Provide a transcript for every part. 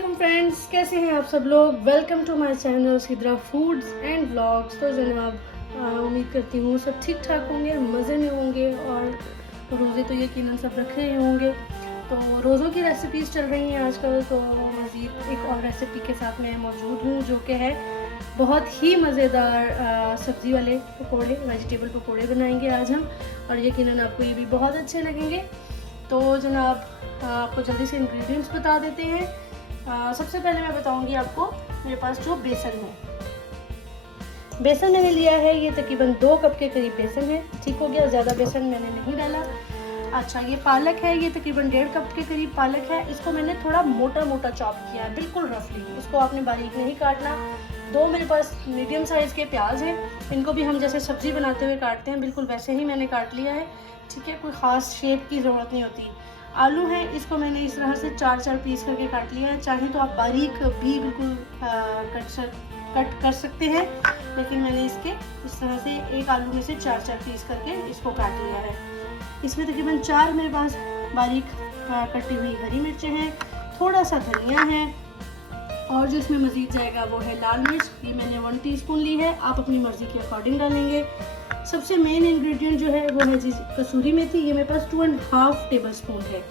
वालेकुम फ्रेंड्स, कैसे हैं आप सब लोग। Welcome to my channel Sidra foods and vlogs. तो जनाब उम्मीद करती हूँ सब ठीक ठाक होंगे, मज़े में होंगे और रोज़े तो यकीनन सब रख रहे होंगे। तो रोज़ों की रेसिपीज़ चल रही हैं आजकल। तो मज़ीद एक और रेसिपी के साथ मैं मौजूद हूँ जो कि है बहुत ही मज़ेदार सब्ज़ी वाले पकोड़े, वेजिटेबल पकोड़े बनाएंगे आज हम, और यकीनन आपको ये भी बहुत अच्छे लगेंगे। तो जनाब आपको जल्दी से इंग्रेडिएंट्स बता देते हैं। सबसे पहले मैं बताऊंगी आपको मेरे पास जो बेसन है। बेसन मैंने लिया है, ये तकरीबन 2 कप के करीब बेसन है। ठीक हो गया, ज़्यादा बेसन मैंने नहीं डाला। अच्छा, ये पालक है, ये तकरीबन 1.5 कप के करीब पालक है। इसको मैंने थोड़ा मोटा मोटा चॉप किया है, बिल्कुल रफली। इसको आपने बारीक नहीं काटना। 2 मेरे पास मीडियम साइज़ के प्याज हैं, इनको भी हम जैसे सब्ज़ी बनाते हुए काटते हैं बिल्कुल वैसे ही मैंने काट लिया है। ठीक है, कोई ख़ास शेप की ज़रूरत नहीं होती। आलू है, इसको मैंने इस तरह से 4-4 पीस करके काट लिया है। चाहे तो आप बारीक भी बिल्कुल कट कर सकते हैं, लेकिन मैंने इसके इस तरह से एक आलू में से 4-4 पीस करके इसको काट लिया है। इसमें तकरीबन 4 मेरे पास बारीक कटी हुई हरी मिर्चें हैं, थोड़ा सा धनिया है, और जो इसमें मज़ीद जाएगा वो है लाल मिर्च। ये मैंने 1 टीस्पून ली है, आप अपनी मर्ज़ी के अकॉर्डिंग डालेंगे। सबसे मेन इंग्रेडिएंट जो है वो है जी कसूरी मेथी, ये मेरे पास 2.5 टेबल स्पून है।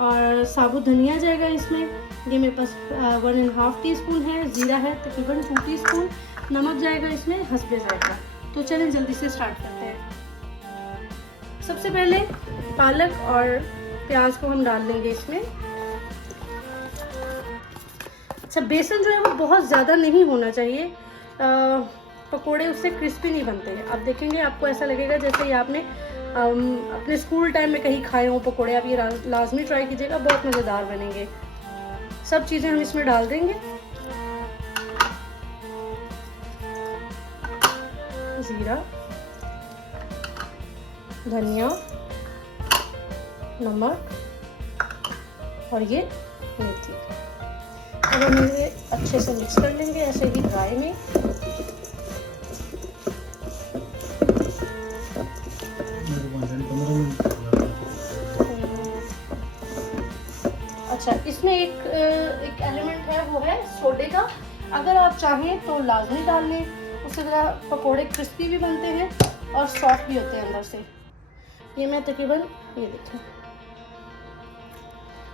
और साबुत धनिया जाएगा इसमें, ये मेरे पास 1.5 टीस्पून है। ज़ीरा है तकरीबन 2 टीस्पून। नमक जाएगा इसमें हस्बे ज़ायक़ा। तो चलें जल्दी से स्टार्ट करते हैं। सबसे पहले पालक और प्याज को हम डाल देंगे इसमें। अच्छा, बेसन जो है वो बहुत ज़्यादा नहीं होना चाहिए, पकोड़े उससे क्रिस्पी नहीं बनते हैं। आप देखेंगे आपको ऐसा लगेगा जैसे ही आपने अपने स्कूल टाइम में कहीं खाए हों पकोड़े। आप ये लाजमी ट्राई कीजिएगा, बहुत मज़ेदार बनेंगे। सब चीज़ें हम इसमें डाल देंगे। ज़ीरा, धनिया, नमक और ये मेथी। अब हम इसे अच्छे से मिक्स कर लेंगे ऐसे ही ड्राई में। अच्छा, इसमें एक एलिमेंट है वो है सोडे का। अगर आप चाहें तो लाजमी डाल लें, उससे ज़रा पकोड़े क्रिस्पी भी बनते हैं और सॉफ्ट भी होते हैं अंदर से। ये मैं तकरीबन ये देखें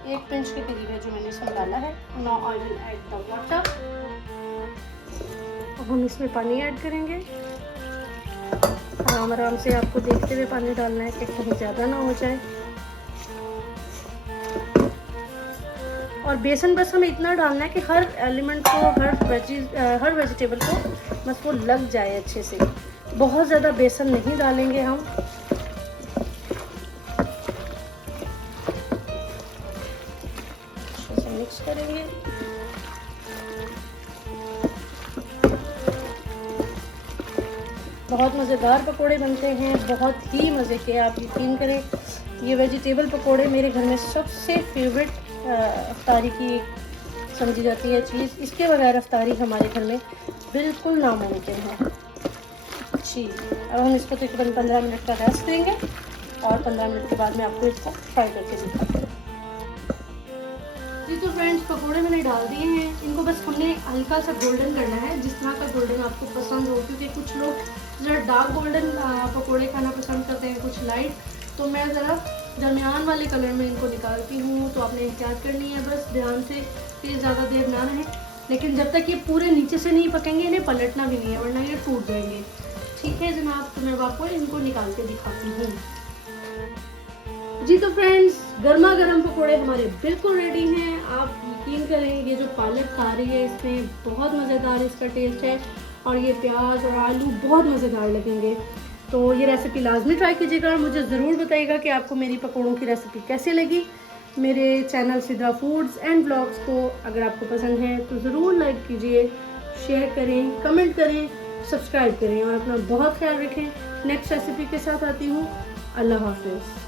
1 पिंच के करीब है जो मैंने इसमें डाला है। Now I will add the water. अब हम इसमें पानी ऐड करेंगे। आराम से आपको देखते हुए पानी डालना है कि कहीं ज़्यादा ना हो जाए। और बेसन बस हमें इतना डालना है कि हर एलिमेंट को, हर वेजिटेबल को बस वो लग जाए अच्छे से। बहुत ज़्यादा बेसन नहीं डालेंगे हम। अच्छे से मिक्स करेंगे। बहुत मज़ेदार पकोड़े बनते हैं, बहुत ही मज़े के। आप यकीन करें, ये वेजिटेबल पकोड़े मेरे घर में सबसे फेवरेट अफ्तारी की समझी जाती है चीज़। इसके बगैर अफ्तारी हमारे घर में बिल्कुल नामुमकिन है जी। अब हम इसको तकरीबन 15 मिनट का रेस्ट देंगे और 15 मिनट के बाद मैं आपको इसको फ्राई करके दिखाती हूँ। जी तो फ्रेंड्स, पकोड़े मैंने डाल दिए हैं। इनको बस हमने हल्का सा गोल्डन करना है, जिस तरह का गोल्डन आपको पसंद हो, क्योंकि कुछ लोग ज़रा डार्क गोल्डन पकोड़े खाना पसंद करते हैं, कुछ लाइट। तो मैं ज़रा दरमियान वाले कलर में इनको निकालती हूँ। तो आपने एहतियात करनी है बस ध्यान से कि ज़्यादा देर ना रहे। लेकिन जब तक ये पूरे नीचे से नहीं पकेंगे इन्हें पलटना भी नहीं है, वरना ये टूट जाएंगे। ठीक है जनाब, तो मैं आपको इनको निकाल के दिखाती हूँ। जी तो फ्रेंड्स, गर्मा गर्म पकोड़े हमारे बिल्कुल रेडी हैं। आप यकीन करें, ये जो पालक खा रही है इसमें बहुत मज़ेदार इसका टेस्ट है, और ये प्याज और आलू बहुत मज़ेदार लगेंगे। तो ये रेसिपी लाजमी ट्राई कीजिएगा और मुझे ज़रूर बताइएगा कि आपको मेरी पकोड़ों की रेसिपी कैसी लगी। मेरे channel Sidra foods and blogs को अगर आपको पसंद है तो ज़रूर लाइक कीजिए, शेयर करें, कमेंट करें, सब्सक्राइब करें और अपना बहुत ख्याल रखें। नेक्स्ट रेसिपी के साथ आती हूँ। अल्लाह हाफ़िज़।